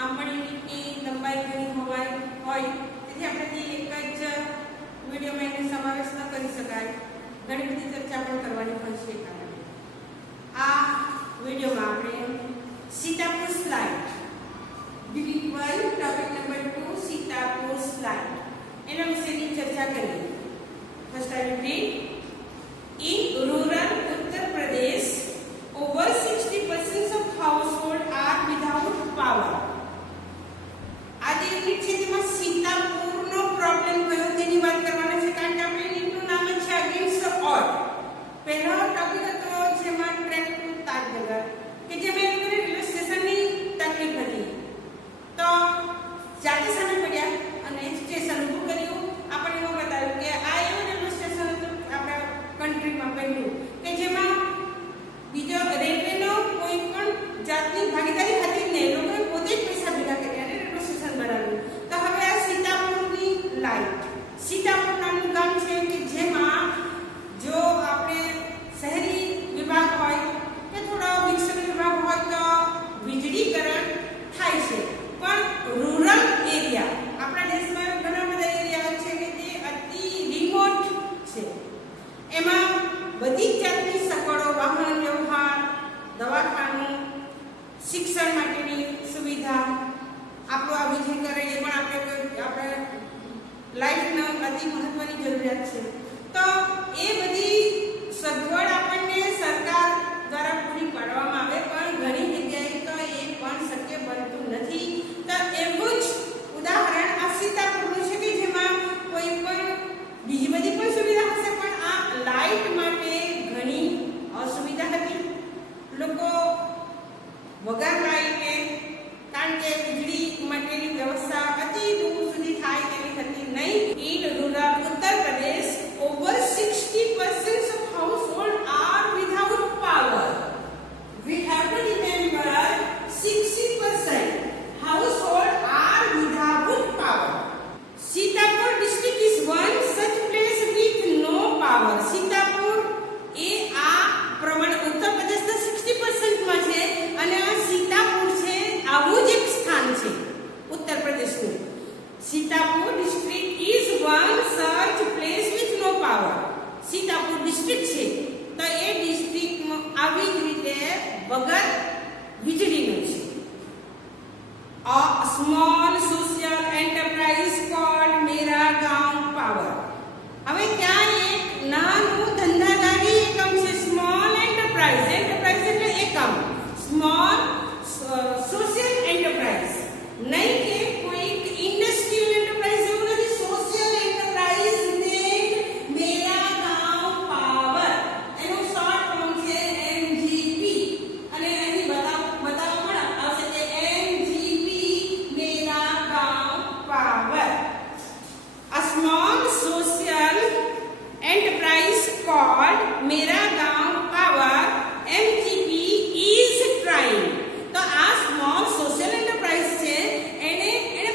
આમ પણ યુનિટની લંબાઈ ઘણી હોય તેથી આપણે એક જ વિડીયોમાં એનો સમાવેશ ન કરી શકાય, ઘણી બધી ચર્ચા પણ કરવાની હોય છે. આ વિડીયોમાં આપણે Sitapur slide unit 1 topic number 2 Sitapur slide એના વિશેની ચર્ચા કરીએ. First I will read in rural Uttar Pradesh over 60% of households are without power. આજે યુનિટ છે તેમાં સીતાપુરનો પ્રોબ્લેમ કયો તેની વાત કરવાના છે, કારણ કે આપણે યુનિટનું નામ જ છે અગેન્સ્ટ ઓડ. પહેલો ટોપિક હતો જેમાં ટ્રેન ટુ તાજનગર કે જેમાં રેલવે સ્ટેશનની તકલીફ હતી, તો જાતે સામે પડ્યા અને સ્ટેશન ઊભું કર્યું. આપણને એવું બતાવ્યું કે આ એવું રેલવે સ્ટેશન હતું આપણા કન્ટ્રીમાં પહેલું કે જેમાં બીજો રેલવેનો કોઈ પણ જાતની ભાગીદારી હતી જ નહીં, લોકોએ પોતે જ પૈસા ભેગા કર્યા અને રેલવે સ્ટેશન બનાવ્યું. તો હવે આ સીતાપુરની લાઈટ, સીતાપુર નામનું ગામ છે કે જેમાં જો આપણે શહેરી વિભાગ હોય કે થોડો વિકસિત વિભાગ હોય તો વીજળીકરણ થાય છે, પણ રૂરલ એરિયા આપણા દેશમાં ઘણા બધા એરિયા છે કે જે અતિ રિમોટ છે, એમાં બધી જાતની સગવડો, વાહન વ્યવહાર, દવાખાનું, શિક્ષણ માટેની સુવિધા, આપણું આ વીજળીકરણ એ પણ આપણે લાઈફનો અતિ મહત્વની જરૂરિયાત છે. તો એ બધી સગવડ આપણને સરકાર દ્વારા પૂરી પાડવામાં આવે, પણ ઘણી જગ્યાએ તો એ પણ શક્ય બનતું નથી. તો એવું જ ઉદાહરણ આ સીતાપુરનું છે કે જેમાં કોઈ પણ બીજી બધી પણ સુવિધા હશે, પણ આ લાઈટ માટે ઘણી અસુવિધા હતી. લોકો વગર લાઈટે, કારણ કે વીજળી માટેની વ્યવસ્થા અતિ દૂર સુધી થાય તેવી હતી નહીં. In rural Uttar Pradesh over 60% of households are without power. We have to remember 60% households are without power. Sitapur district is one such place with no power. Sitapur એ આ પ્રમાણે ઉત્તર પ્રદેશના 60% માં છે અને આ સીતાપુર છે આવું જ એક સ્થાન છે ઉત્તર પ્રદેશનું. Sitapur district is one such place with no power. Sitapur district છે તો એ ડિસ્ટ્રિક્ટમાં આવી જ રીતે વગર વીજળીનું છે. A small social enterprise called Mera Gaon Power. હવે ત્યાં એક નાનું ધંધાદારી એકમ છે, સ્મોલ એન્ટરપ્રાઇઝ. એન્ટરપ્રાઇઝ એટલે એકમ, સ્મોલ સોશિયલ એન્ટરપ્રાઇઝ, નહીં કે કોઈ ઇન્ડસ્ટ્રીયલ એન્ટરપ્રાઇઝ એવું નથી. સોશિયલ એન્ટરપ્રાઇઝ ને મેરા ગાંવ પાવર એનું શોર્ટ ફોર્મ છે MGP, અને અહીં બતાવવામાં આવશે કે MGP Mera Gaon Power. A small social enterprise called Mera Gaon Power MGP is trying. તો આ સ્મોલ સોશિયલ એન્ટરપ્રાઇઝ છે, એને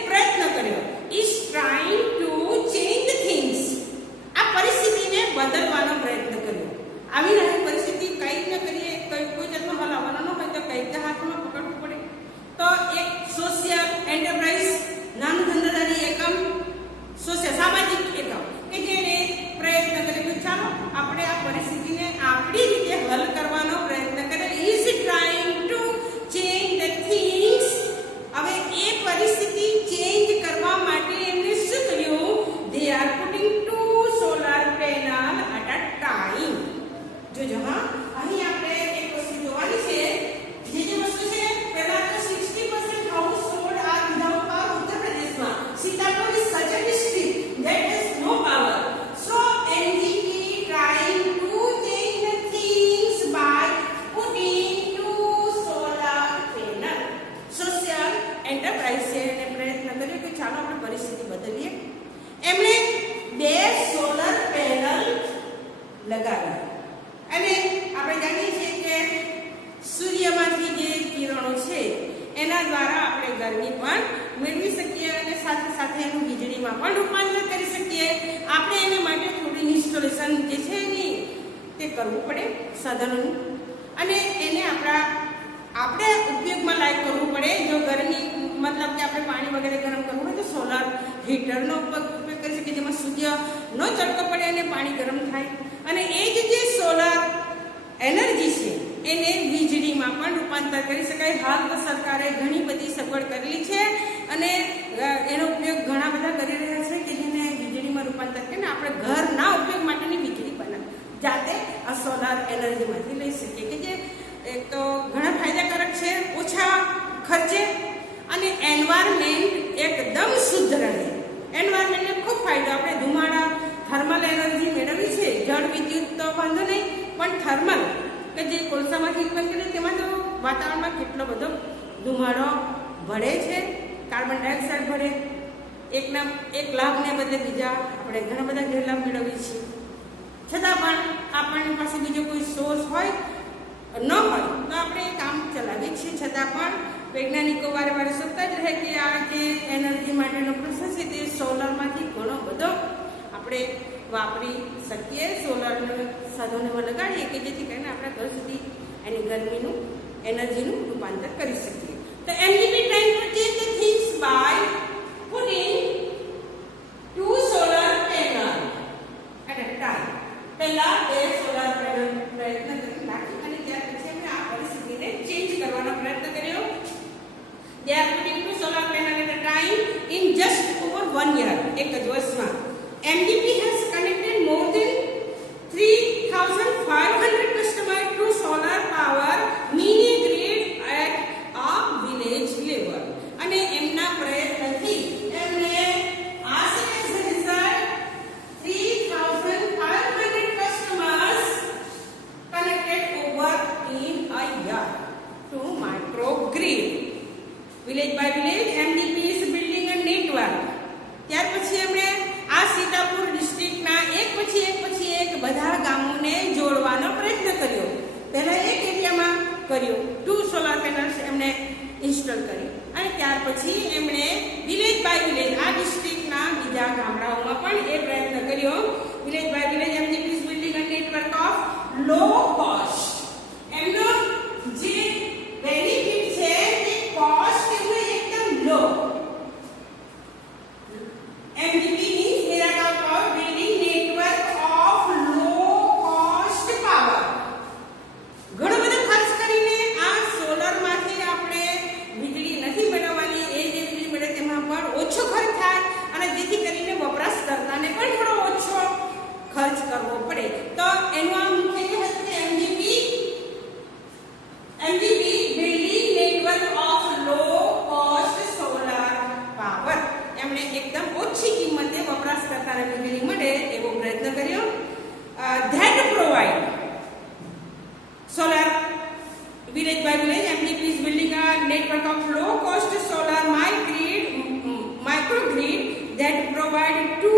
પ્રયત્ન કર્યો. is trying to change the things. આ પરિસ્થિતિને બદલવાનો પ્રયત્ન કર્યો. આવી રહી પરિસ્થિતિ કઈ ન કરીએ, કોઈ જાતનો હલ આવવાનો ન હોય તો કઈ રીતે હાથમાં પકડવું પડે. તો એક સોશિયલ એન્ટરપ્રાઇઝ, નાનું ધંધાદારી એકમ, સોશિયલ સામાજિક એકમ કે જેને પ્રયત્ન કર્યો કે ચાલો આપણે આ પરિસ્થિતિને આપણી રીતે હલ કરવાનો પ્રયત્ન કરે. Is trying to change the things. હવે એ પરિસ્થિતિ ચેન્જ કરવા માટે એમને શું કર્યું? They are putting 2 solar panel at a time. જોજો હા, અહીં આપણે એક વસ્તુ જોવાની છે. જે વસ્તુ છે પહેલા તો 60% હાઉસહોલ્ડ આર વિધાઉટ પાવર. ઉત્તર પ્રદેશમાં સીતાપુર ઇઝ સચ અ district that has no power. So NGP trying to change the things by putting 2 solar panel. Social enterprise છે એને પ્રયત્ન કર્યો કે ચાલો આપણે પરિસ્થિતિ બદલીએ. એમણે 2 સોલર પેનલ લગાવી અને આપણે જાણીએ છીએ કે સૂર્યમાંથી જે કિરણો છે એના દ્વારા આપણે ગરમી પણ મેળવી શકીએ અને સાથે સાથે એનું વીજળીમાં પણ રૂપાંતર કરી શકીએ. આપણે એને માટે થોડી ઇન્સ્ટોલેશન જે છે એની તે કરવું પડે સાધનોનું, અને એને આપણે ઉપયોગમાં લાયક કરવું પડે. જો ગરમી મતલબ કે આપણે પાણી વગેરે ગરમ કરવું હોય તો સોલાર હીટરનો ઉપયોગ કરી શકીએ, જેમાં સૂર્યનો તડકો પડે અને પાણી ગરમ થાય. અને એ જ જે સોલાર એનર્જી છે એને વીજળીમાં પણ રૂપાંતર કરી શકાય. હાલ તો સરકારે ઘણી બધી સગવડ કરેલી છે અને એનો ઉપયોગ ઘણા બધા કરી રહ્યા છે કે જેને વીજળીમાં રૂપાંતર કરીને આપણે ઘરના ઉપયોગ માટેની વીજળી જાતે આ સોલાર એનર્જીમાંથી લઈ શકીએ, કે જે એક તો ઘણા ફાયદાકારક છે, ઓછા ખર્ચે અને એન્વાયરમેન્ટ એકદમ શુદ્ધ રહે. એન્વાયરમેન્ટને ખૂબ ફાયદો. આપણે ધુમાડા થર્મલ એનર્જી મેળવી છે, જળ વિદ્યુત તો વાંધો નહીં, પણ થર્મલ કે જે કોલસામાંથી ઉત્પન્ન કરે તેમાં તો વાતાવરણમાં કેટલો બધો ધુમાડો ભળે છે, કાર્બન ડાયોક્સાઇડ ભળે. એક લાભને બદલે બીજા આપણે ઘણા બધા ગેરલાભ મેળવીએ છીએ. છતાં પણ આપણી પાસે બીજો કોઈ સોર્સ હોય ન હોય તો આપણે એ કામ ચલાવીએ છીએ. છતાં પણ વૈજ્ઞાનિકો વારે વારે શોધતા જ રહે કે આ જે એનર્જી માટેનો પ્રોસેસ છે તે સોલરમાંથી ઘણો બધો આપણે વાપરી શકીએ, સોલરના સાધનોમાં લગાડીએ કે જેથી કરીને આપણા ઘર સુધી એની ગરમીનું એનર્જીનું રૂપાંતર કરી શકીએ. તો MGP trying to change the things by putting 2 solar panels at a time. પહેલા 2 સોલાર પેનલ પ્રયત્ન કરી નાખી અને ત્યાર પછી આપણે આ પરિસ્થિતિને ચેન્જ કરવાનો પ્રયત્ન કર્યો. They are putting 2 solar panels at a time in just over 1 year. એક જ વર્ષમાં MGP has connected more than 3,500 customers to solar power mini grid at a village level. અને એમના પ્રયત્નથી એમણે as a result 3,500 customers connected over in a year to microgrid. Village by village, MDP is building a network. ત્યાર પછી એમણે આ સીતાપુર ડિસ્ટ્રિક્ટના એક પછી એક બધા ગામોને જોડવાનો પ્રયત્ન કર્યો. પહેલા એક એરિયામાં કર્યો, 2 સોલાર પેનલ્સ એમણે ઇન્સ્ટોલ કરી અને ત્યાર પછી એમણે વિલેજ બાય વિલેજ આ ડિસ્ટ્રિક્ટના બીજા ગામડાઓમાં પણ એ પ્રયત્ન કર્યો. Village by village MGP is building a network of low cost. એમનો જે બેનિફિટ છે તે કોસ્ટ એમનો એકદમ લો. MGP means Miracle Power building network of low cost power. ઘણો બધો ખર્ચ કરીને આ સોલરમાંથી આપણે વીજળી નથી બનાવવાની, એ જે વીજળી મળે તેમાં પણ ઓછો ખર્ચ થાય અને જેથી કરીને વપરાશકર્તાને પણ થોડો ઓછો ખર્ચ કરવો પડે. તો એનું આ મુખ્ય હતું કે MGP building network of low cost solar power. એમણે એકદમ ઓછી કિંમતે વપરાશકર્તાને વીજળી મળે એવો પ્રયત્ન કર્યો. that provide solar village by village MGP is building a network of low cost solar microgrid that provide 2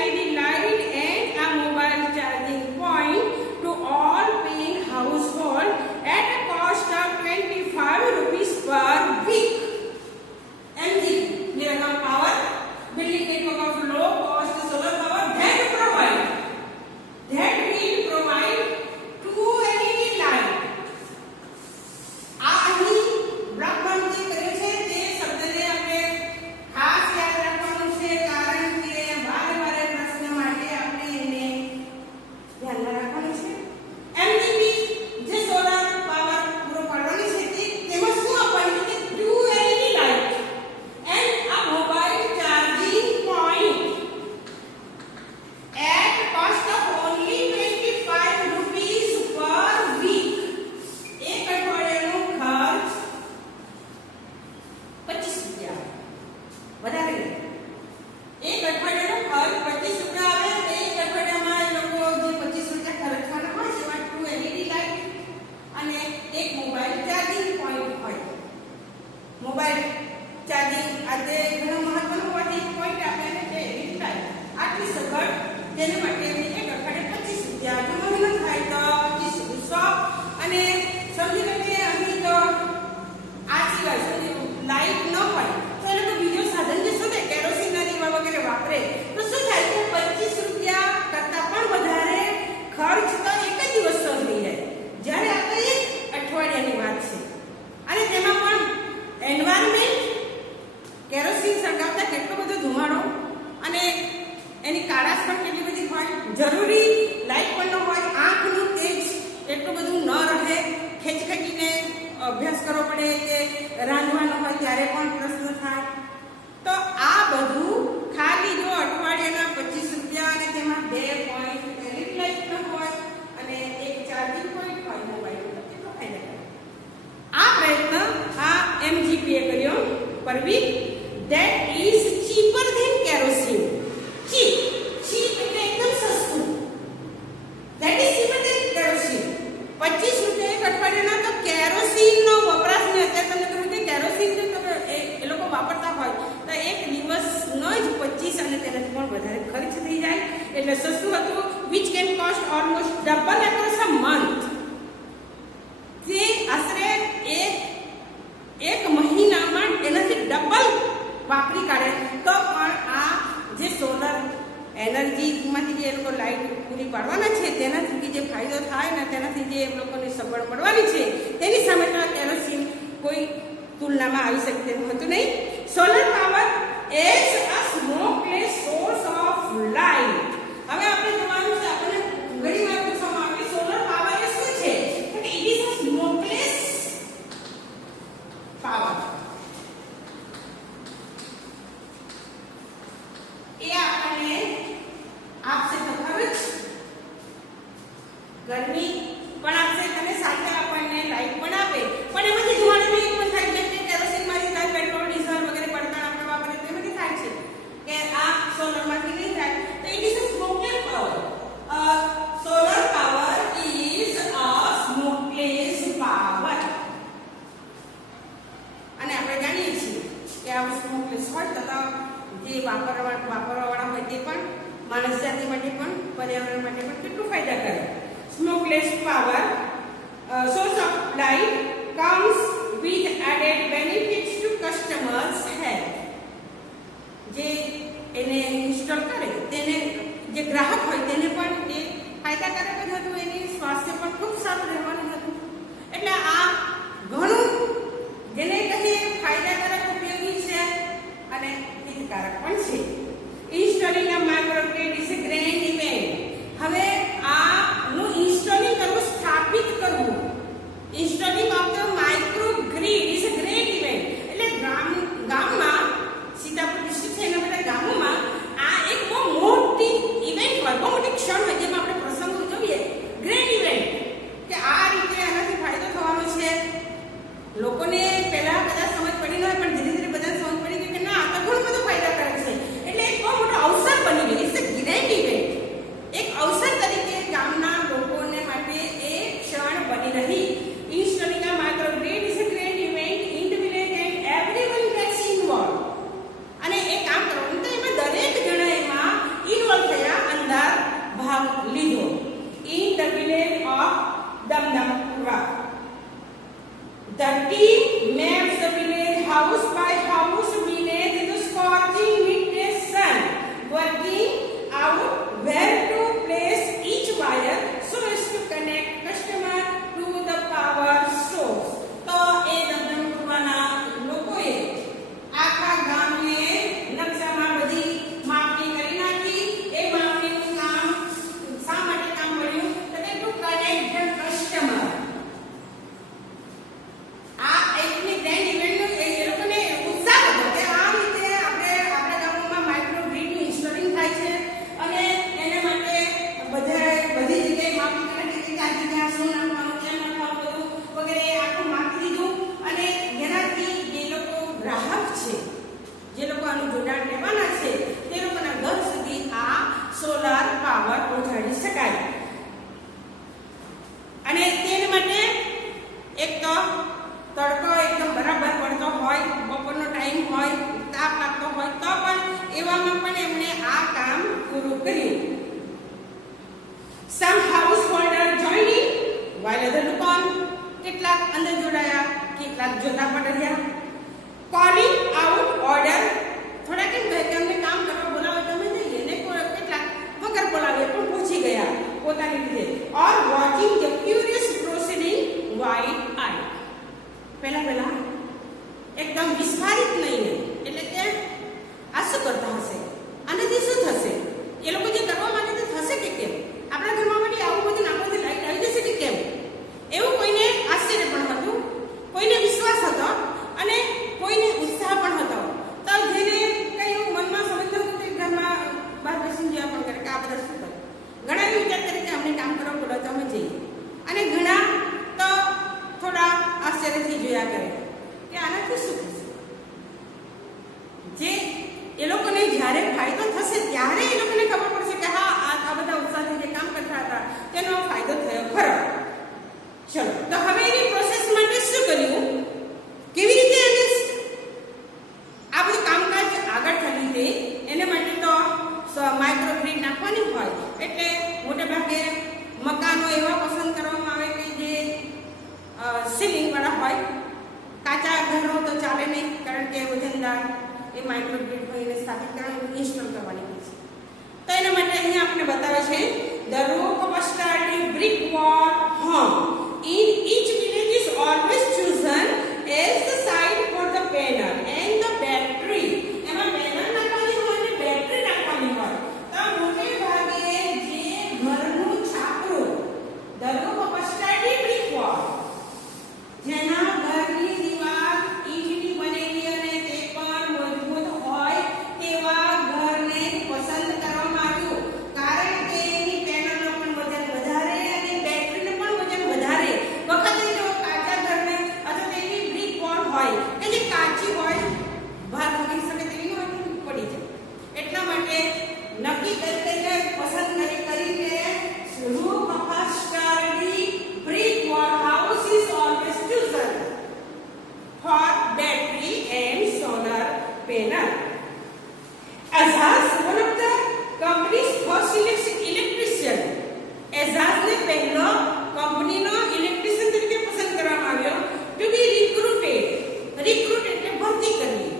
LED light and a mobile charging point to all paying household at a cost of 25 rupees per week. MGP Miracle Power building network of low cost solar power that will provide 2 LED light. આ અહીં બ્રાહ્મણ જે કરે છે તે શબ્દને આપણે ખાસ યાદ રાખવાનું છે, કારણ કે વારે પ્રશ્ન માટે આપણે એને ધ્યાનમાં રાખવાનું છે. MGP જે સોલાર પાવર પૂરો પાડવાની છે તેમાં શું આપવાનું છે? 2 LED light and a mobile charging point at cost of only 25 rupees per week. એક અઠવાડિયાનો ખર્ચ 25 રૂપિયા, વધારે નહીં. એક અઠવાડિયાનો ખર્ચ 25 રૂપિયા આવે. એક અઠવાડિયામાં એ લોકો જે 25 રૂપિયા ખર્ચવાના હોય એમાં 2 LED લાઇટ અને એક મોબાઈલ ચાર્જિંગ પોઈન્ટ હોય. મોબાઈલ ચાર્જિંગ આજે ઘણો મહત્વનો પોઈન્ટ આપણે છે LED લાઇટ. આટલી સગવડ જેને માટે એમને એક અઠવાડિયે 25 રૂપિયા, જો મહિનો થાય તો 25 રૂપિયા. અને સમજી લો કે અહીં તો આ સિવાય લાઇટ ન હોય તો એ લોકો બીજો સાધન જે શોધે, કેરોસીન વગેરે વાપરે તો શું થાય કે 25 રૂપિયા કરતાં પણ વધારે ખર્ચ તો એક જ દિવસનો થઈ જાય. જ્યારે આ તો એક અઠવાડિયાની વાત છે અને તેમાં પણ એન્વાયરમેન્ટ પણ પ્રશ્ન થાય. તો આ બધું ખાલી જો અઠવાડિયાના 25 રૂપિયા અને તેમાં 2 પોઈન્ટ વેલિડ લાઈફનો હોય અને એક ચાર્જિંગ પોઈન્ટ હોય મોબાઈલનો, કેટલો ફાયદા કરે. આ પ્રયત્ન આ MGPએ કર્યો પર week that is cheaper than kerosene. cheap એટલે એકદમ સસ્તું. that is cheaper than kerosene. 25 રૂપિયા એક અઠવાડિયાના. તો કેરોસીનનો વપરાશ ને અત્યારે તમને કહ્યું કે કેરોસીન જો તમે એ લોકો વાપરતા હોય તો એક દિવસનો જ 25 અને તેનાથી પણ વધારે ખર્ચ થઈ જાય. એટલે સસ્તું હતું which can cost almost double across a month. તે આશરે એક મહિનામાં એનાથી ડબલ વાપરી કાઢે. તો પણ આ જે સોલર એનર્જીમાંથી જે એ લોકો લાઇટ પૂરી પાડવાના છે તેનાથી જે ફાયદો થાય ને તેનાથી જે એ લોકોની સગવડ મળવાની છે તેની સામે તો કેરોસીન કોઈ તુલનામાં આવી શકે તેમ હતું નહીં. Solar power is a smokeless source of light. હવે આપણે જોવાનું છે, આપણે ઘણી વાર પૂછવામાં આવે સોલર પાવર એ શું છે? તો it is a smokeless power. એ આપણને આપશે તો ખરું જ ગરમી પણ આપશે અને સાથે આપણને લાઈટ પણ આપે. પણ એમાંથી ધુમાડો બી પણ થાય, જેમ કે કેરોસીનમાંથી થાય, પેટ્રોલ ડીઝલ વગેરે બળતણ આપણે વાપરીએ તો એમાંથી થાય છે કે આ સોલરમાંથી નહીં થાય. તો it is a smokeless power. Solar power is a smokeless power. અને આપણે જાણીએ છીએ કે આ સ્મોકલેસ હોય તો જે વાપરવાવાળા હોય તે પણ માણસ જાતિ માટે પણ પર્યાવરણ માટે પણ કેટલું ફાયદા કરે. Smokeless power source of light comes with added benefits to customers' health. જે એને ઇન્સ્ટોલ કરે તેને જે ગ્રાહક હોય તેને પણ એ ફાયદાકારક જ હતું, એની સ્વાસ્થ્ય પણ ખૂબ સારું રહેવાનું હતું. એટલે આ ઘણું જેને કહીએ ફાયદાકારક ઉપયોગી છે અને હિતકારક પણ છે. Installing a microgrid is a grand event. હવે આનું ઇન્સ્ટોલિંગ કરવું, સ્થાપિત કરવું, installing of the microgrid is a great event. એટલે ગામમાં સીતાપુર ડિસ્ટ્રિક્ટ છે એના બધા ગામોમાં આ એક બહુ મોટી ઇવેન્ટ હોય, બહુ મોટી ક્ષણ હોય જેમાં આપણે પ્રસંગ ઉજવીએ. ગ્રેટ ઇવેન્ટ કે આ રીતે આનાથી ફાયદો થવાનો છે. લોકોને પહેલા કદાચ સમજ પડી ન હોય પણ ધીરે ધીરે બધાને સમજ પડી ગઈ કે ના આ તો ઘણું બધું ફાયદાકારક છે. એટલે એક બહુ મોટો અવસર બની ગયો. It's a great event. એક અવસર તરીકે ગામના લોકોને માટે એ ક્ષણ બની રહી. Installing a microgrid is a great event in the village and everyone gets involved. અને એ કામ કરવાનું તો એમાં દરેક જણા એમાં ઇન્વોલ્વ થયા, અંદર ભાગ લીધો. In the village of Damdampura, the team maps the village house by house village in the scorching midday sun, working out where to place each wire so as to connect customer to the power source. તો એ દમદમપુરના લોકોએ આખા ગામને નકશામાં બધી માપણી કરી નાખી. એ માપણીનું કામ શા માટે કામ પડ્યું? તો કે ટુ કનેક્ટ ધ કસ્ટમર. આ એકની ગ્રેન્ડ ઇવેન્ટનું એ લોકોને વધશે ત્યારે એ લોકોને ખબર પડશે કે હા આ બધા ઉત્સાહથી જે કામ કરતા હતા તેનો ફાયદો થયો ખરો. ચલો, તો હવે એની પ્રોસેસ માટે શું કર્યું, કેવી રીતે એને આ બધું કામકાજ આગળ થયું તે એના માટે તો માઇક્રોગ્રીડ નાખવાની હોય. એટલે મોટે ભાગે મકાનો એવા પસંદ કરવામાં આવે કે જે સીલિંગ વાળા હોય. કાચા ઘરો તો ચાલે નહીં, કારણ કે વજનદાર એ માઇક્રોગ્રીડ હોય એને સ્થાપિત કરવાની ઇન્સ્ટોલ કરવાની હોય છે. તો એના માટે અહીંયા આપણને બતાવે છે the roof of a sturdy brick wall home in each village is always chosen as the site for the panel and the battery. એમાં પેનલ નાખવાની હોય અને બેટરી નાખવાની હોય. તો મોટે ભાગે જે ઘરનું છાપરું the roof of a sturdy brick wall, જેના ઘરની દીવાલ ઈંટની બનેલી અને તે પણ મજબૂત હોય તેવા ઘરને પસંદ કરવામાં આવ્યું, કારણ કે એની પેનલનો પણ વજન વધારે અને બેટરીનો પણ વજન વધારે. વખતે જો કાચા ઘરને અથવા તેની બ્રિક વોલ હોય કે જે કાચી હોય, બહાર મૂકી શકે તેવી હોય, પડી જાય. એટલા માટે નક્કી કરીને પસંદ કરીને roof of a sturdy brick wall house is always chosen for battery and solar panel. Azaz, one of the company's first electrician. Azaz ને પહેલો કંપનીનો ઇલેક્ટ્રિશિયન તરીકે પસંદ કરવામાં આવ્યો to be recruited. Recruit એટલે ભરતી કરવી,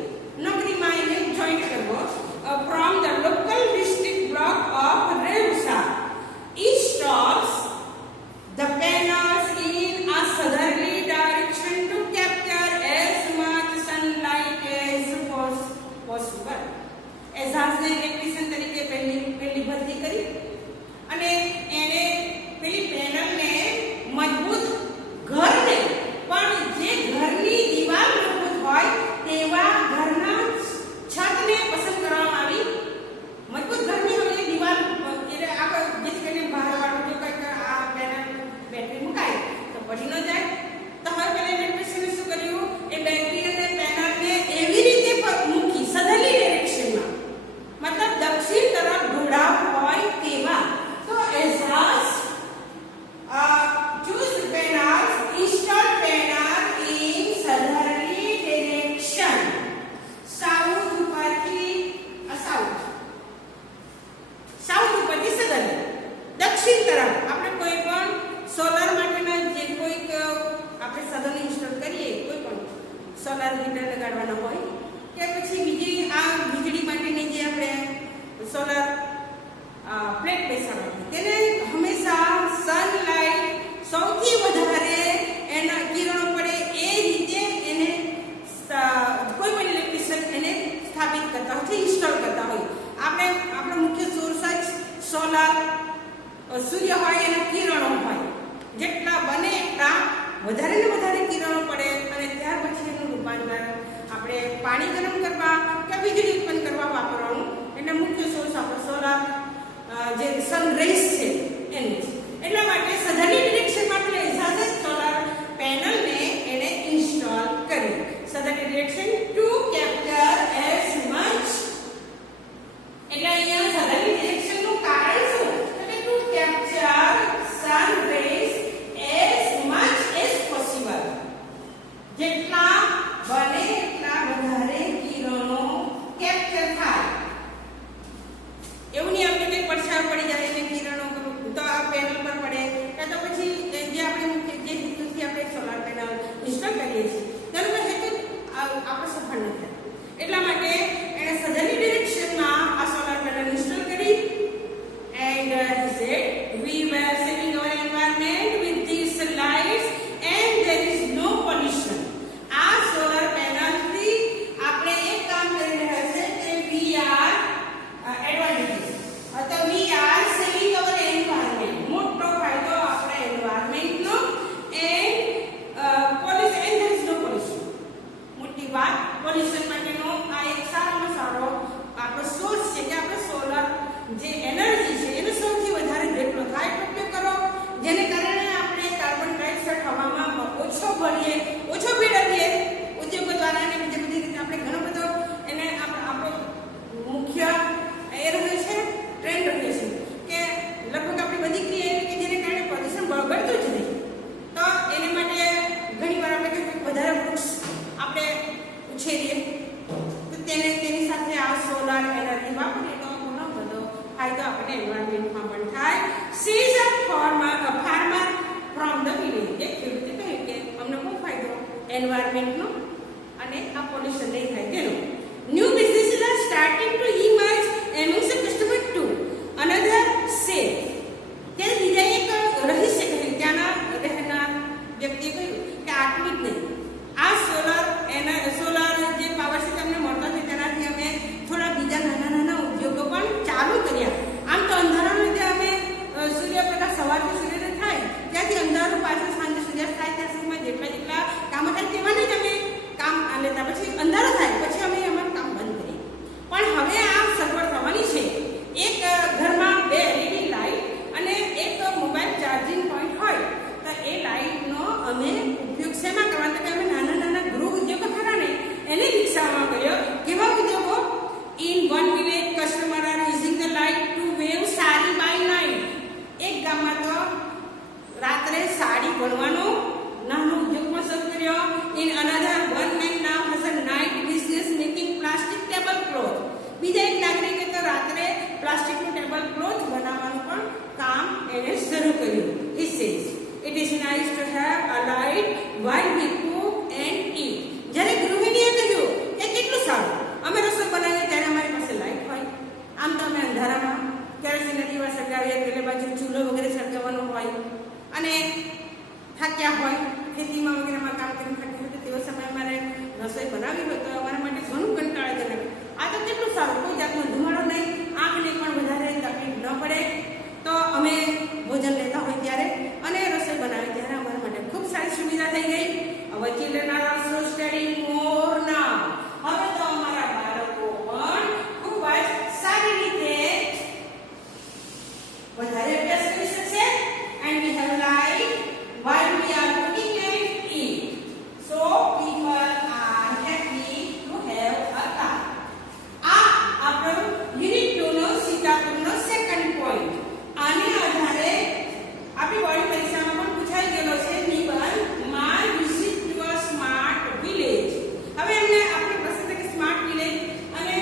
નોકરીમાં એને જોઈન કરવો from the local district block of Revsa. Installs the panels in a southerly direction to capture as much sunlight as possible. એઝાઝને ઇલેક્ટ્રિશિયન તરીકે પહેલી ભરતી કરી અને એને પેલી પેનલને મજબૂત ઘરને પણ જે ઘરની દીવાલ મજબૂત હોય તેવા ઘરના છતને પસંદ કરવામાં આવી. મજબૂત ઘરની હવે દીવાલ એટલે આગળ જેથી કરીને બહારવાળું જો કંઈક આ પેનલ બેટરી મુકાય તો પડી ન જાય. તો હવે પેલા ઇલેક્ટ્રિશિયને શું કર્યું, એ બેટરી અને પેનલને એવી રીતે મૂકી સધલી ડિરેક્શનમાં, મતલબ દક્ષિણ તરફ ઢોળાવ હોય તેવા. તો Ejaz choose panels, install panel in southerly direction. South ઉપરથી સધર્લી, દક્ષિણ તરફ. આપણે કોઈ પણ સોલર માટેના જે કોઈક આપણે સાધન ઇન્સ્ટોલ કરીએ, કોઈ પણ સોલાર હીટર લગાડવાના હોય કે પછી બીજી આ વીજળી માટેની જે આપણે સોલર પ્લેટ બેસાડવાની, તેને હંમેશા સનલાઇટ સૌથી વધારે એના કિરણો પડે એ રીતે એને કોઈ પણ ઇલેક્ટ્રિશિયન એને સ્થાપિત કરતા હોય, ઇન્સ્ટોલ કરતા હોય. આપણો મુખ્ય સોર્સ જ સોલાર સૂર્ય હોય, એના કિરણો હોય. જેટલા બને એટલા વધારે ને વધારે કિરણો પડે અને ત્યાર પછી એનું રૂપાંતર આપણે પાણી ગરમ કરવા કે વીજળી ઉત્પન્ન કરવા વાપરવાનું. એટલે મુખ્ય સોર્સ આપણો સોલાર જે સનરેઝ છે એની. એટલા માટે સધર્લી ડિરેક્શનમાં આપણે એઝાઝ સોલાર પેનલને એને ઇન્સ્ટોલ કરી. Southerly direction to capture as much, એટલે અહીંયા સધર્લી ડિરેક્શનનું કારણ શું, એટલે to capture sun rays as much as possible, જેટલા બને એટલા વધારે કિરણો કેપ્ચર થાય. એવું નહીં આપણે કંઈ પડછાયો પડી જાય એટલે કિરણો તો આ પેનલ પર પડે કે તો પછી જે આપણે જે હેતુથી આપણે સોલાર પેનલ ઇન્સ્ટોલ કરીએ છીએ તેનો હેતુ આપણે સફળ ન થાય. એટલા માટે એણે સધર્લી ડિરેક્શનમાં આ સોલાર પેનલ ઇન્સ્ટોલ કરી. And he said we were saving our environment with these lights and there is no pollution. આ સોલાર પેનલથી આપણે એક કામ કરી રહ્યા છે કે we are advantages અથવા we are saving our environment. મોટો ફાયદો આપણા એન્વાયરમેન્ટનો and pollution and there is no pollution. મોટી વાત પોલ્યુશન માટેનો આ એક સારામાં સારો આપણો સોર્સ છે કે આપણે સોલાર જે એનર્જી છે એનો સૌથી વધારે જેટલો થાય એટલો ઉપયોગ કરો, જેને કારણે આપણે કાર્બન ડાયોક્સાઇડ હવામાં ઓછો ભરીએ, ઓછો ભેળવીએ. ઉદ્યોગો દ્વારા અને બીજી બધી રીતે આપણે ઘણો બધો એને આપણો મુખ્ય એ રહ્યું આપણને એન્વાયરમેન્ટમાં પણ થાય. She is a farmer from the village. એક ખેડૂતે કહ્યું કે અમને બહુ ફાયદો એન્વાયરમેન્ટનો અને આ પોલ્યુશન નહીં થાય તેનો. New businesses are starting to emerge amongst the customer too. Another say. ત્યારે બીજા એક રહસ્ય કહ્યું, ત્યાંના રહેનાર વ્યક્તિએ કહ્યું કે આટલું જ નહીં, આ સોલાર જે પાવર છે તમને મળતો છે તેનાથી અમે થોડા બીજા નાના નાના ઉદ્યોગો પણ ચાલુ કર્યા. આમ તો અંધારાના લીધે અમે સૂર્યપ્રકાશ સવારથી સૂર્યોદય થાય ત્યાંથી અંધારું પાછું સાંજે સૂર્યાસ્ત થાય ત્યાં સુધીમાં જેટલા કામો થાય તેમાં જ અમે કામ લેતા. પછી અંધારો થાય પછી અમે અમારું કામ બંધ કરીએ. પણ હવે આ સગવડ થવાની છે. એક ઘરમાં 2 LED લાઇટ અને એક મોબાઈલ ચાર્જિંગ પોઈન્ટ હોય તો એ લાઇટનો અમે ઉપયોગ શેમાં કરવાનો? કે અમે નાના નાના ગૃહ ઉદ્યોગો ખરા ને એને વિકસાવવામાં કર્યો. કેવા ઉદ્યોગો? In one village customer are using the light to weave sari by night. એક ગામમાં તો રાત્રે સાડી બનવાનો નાનો ઉદ્યોગ પણ શરૂ કર્યો. In another one man now has a night business making plastic table cloth. બીજા એક નાગરિકે તો રાત્રે પ્લાસ્ટિકનું ટેબલ ક્લોથ બનાવવાનું પણ કામ એને શરૂ કર્યું. He says it is nice to have a light while we cook and eat. જ્યારે ગૃહિણીએ કહ્યું એ કેટલું સારું, અમે રસોઈ બનાવીએ ત્યારે અમારી પાસે લાઇટ હોય. આમ તો અમે અંધારામાં કેરોસીનના દીવા સળગાવીએ, પેલે બાજુ ચૂલો વગેરે સળગાવવાનો હોય અને થાક્યા હોય, ખેતીમાં વગેરેમાં કામ કરીને થાક્યા હોય, તેવો સમય અમારે રસોઈ બનાવી હોય તો અમારા માટે ઘણું કંટાળાજનક. આ તો કેટલું સારું, કોઈ જાતનો ધુમાડો નહીં, આંખને પણ વધારે તકલીફ ન પડે. તો અમે ભોજન લેતા હોય ત્યારે અને રસોઈ બનાવી ત્યારે અમારા માટે ખૂબ સારી સુવિધા થઈ ગઈ. હવે ચિલ્ડ્રન આર ઓલ્સો સ્ટડીંગ મોર નાઉ. હવે તો અમારા બાળકો પણ ખૂબ જ સારી રીતે વધારે અભ્યાસ કરી શકશે. And we have light while we are cooking and eat. So people are happy to have a car. આ આપણો યુનિટ 2 નો સીતાપુરનો સેકન્ડ પોઈન્ટ. આને આધારે આપણી બોર્ડ પરીક્ષામાં પણ પૂછાઈ ગયેલો છે નિબંધ my visit to a smart village. હવે એમને આપણે પ્રશ્ન કે સ્માર્ટ વિલેજ અને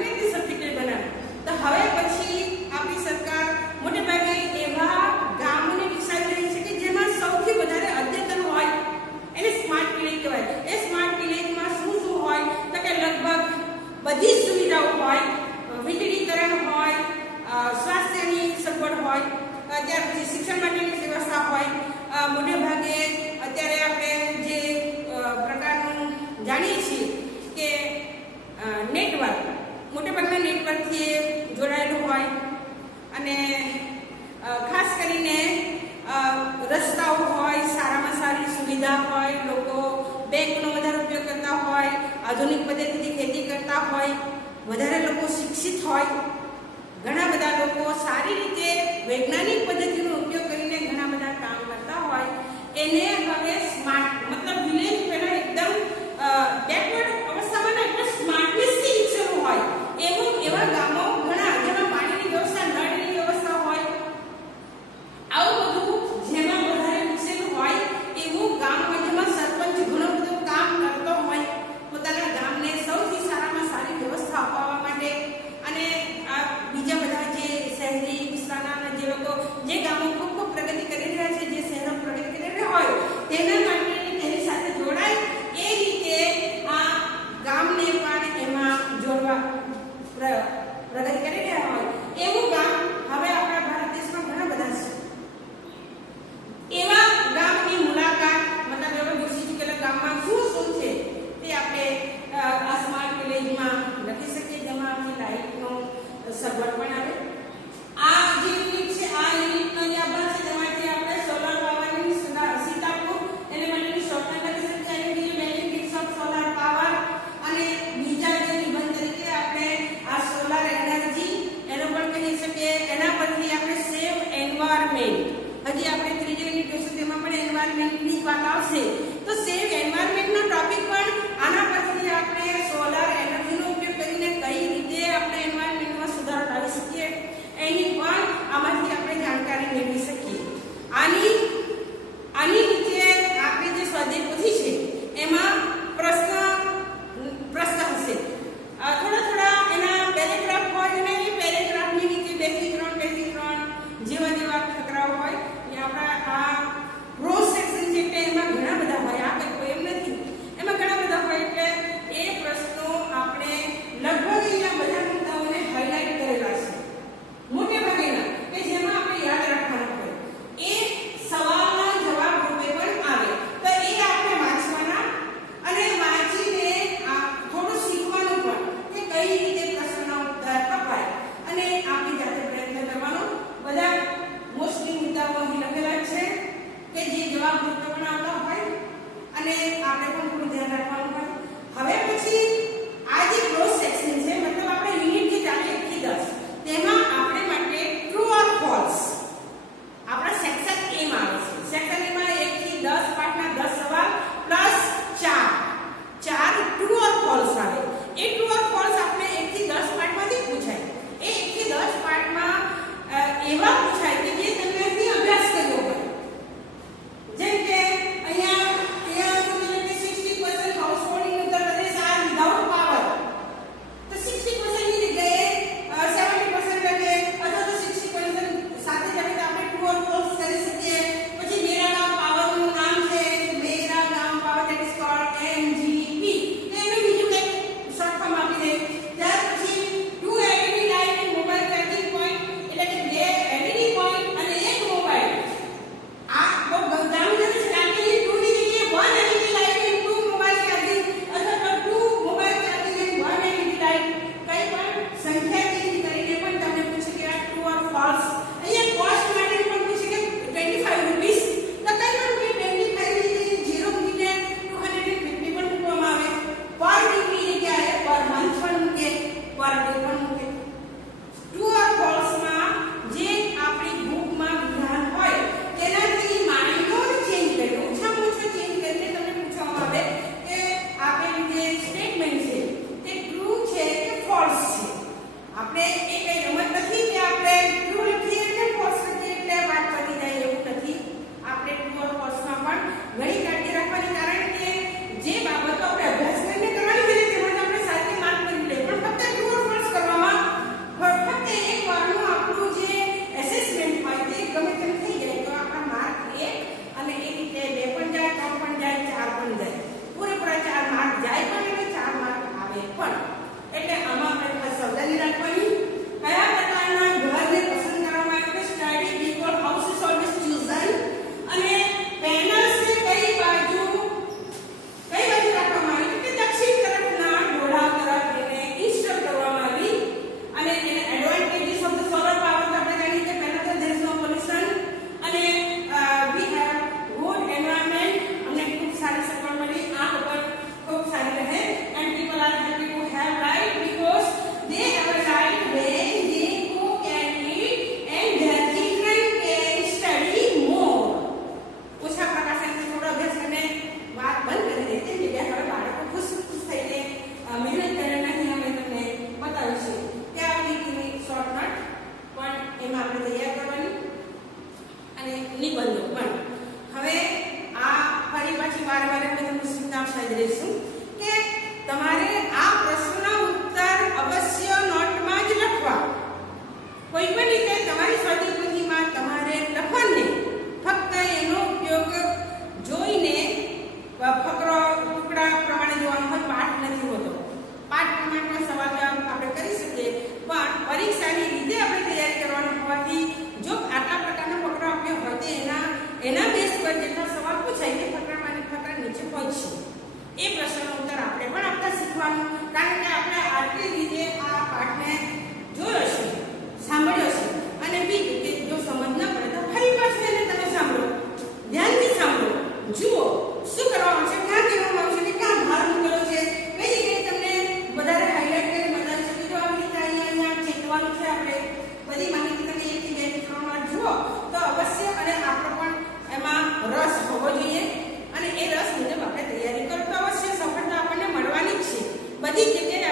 કેવી સબ્જેક્ટ બનાવે. તો હવે પછી આપણી સરકાર મોટે ભાગે એવા ગામોને વિકસાવી રહી છે કે જેમાં સૌથી વધારે અદ્યતન હોય એને સ્માર્ટ વિલેજ કહેવાય. એ સ્માર્ટ વિલેજમાં શું શું હોય તો કે લગભગ બધી જ સુવિધાઓ હોય, વીજળીકરણ હોય, સ્વાસ્થ્યની સગવડ હોય, ત્યાર પછી શિક્ષણ માટેની વ્યવસ્થા હોય. મોટે ભાગે અત્યારે આપણે જે પ્રકારનું જાણીએ છીએ કે નેટવર્ક મોટે ભાગના નેટવર્કથી જોડાયેલું હોય અને ખાસ કરીને રસ્તાઓ હોય, સારામાં સારી સુવિધા હોય, લોકો બેંકનો વધારે ઉપયોગ કરતા હોય, આધુનિક પદ્ધતિથી ખેતી કરતા હોય, વધારે લોકો શિક્ષિત હોય, ઘણા બધા લોકો સારી રીતે વૈજ્ઞાનિક પદ્ધતિનો ઉપયોગ કરીને ઘણા બધા કામ કરતા હોય, એને હવે સ્માર્ટ મતલબ વિલેજ પહેલા એકદમ બેકવર્ડ અવસ્થામાં એટલે સ્માર્ટનેસથી વિકસેલું હોય એવા ગામો ઘણા જેમાં પાણીની વ્યવસ્થા, નળની વ્યવસ્થા હોય, આવું બધું જેમાં વધારે વિકસેલું હોય એવું ગામ હોય જેમાં સરપંચ ઘણું બધું કામ કરતો હોય પોતાના ગામને સૌથી સારામાં સારી વ્યવસ્થા અપાવવા માટે. અને આ બીજા બધા જે શહેરી વિસ્તારના જે લોકો જે ગામો ખૂબ પ્રગતિ કરી રહ્યા છે, જે શહેરો પ્રગતિ કરી રહ્યા હોય તેના માટે તેની સાથે જોડાય એ રીતે આ સમજવાનું, કારણ કે આપણે આટલી રીતે આ પાઠને જોયો છે, સાંભળ્યો છે. અને બીજું કે જો સમજ ન પડે તો ફરી પાછું એને તમે સાંભળો, ધ્યાનથી સાંભળો, જુઓ શું કરવામાં આવશે, ક્યાં કહેવામાં આવશે કે ક્યાં ભાર મૂકેલો છે, કઈ જગ્યાએ તમને વધારે હાઇલાઇટ કરીને બતાવી શકે. જો આવી રીતે અહીંયા ચેકવાનું છે, આપણે બધી માહિતી તમે એકથી બે થી 3 વાર જુઓ તો અવશ્ય અને આપણો પણ એમાં રસ હોવો જોઈએ અને એ રસ મુજબ આપણે તૈયારી કરો તો અવશ્ય સફળતા આપણને મળવાની જ છે. બધી જગ્યાએ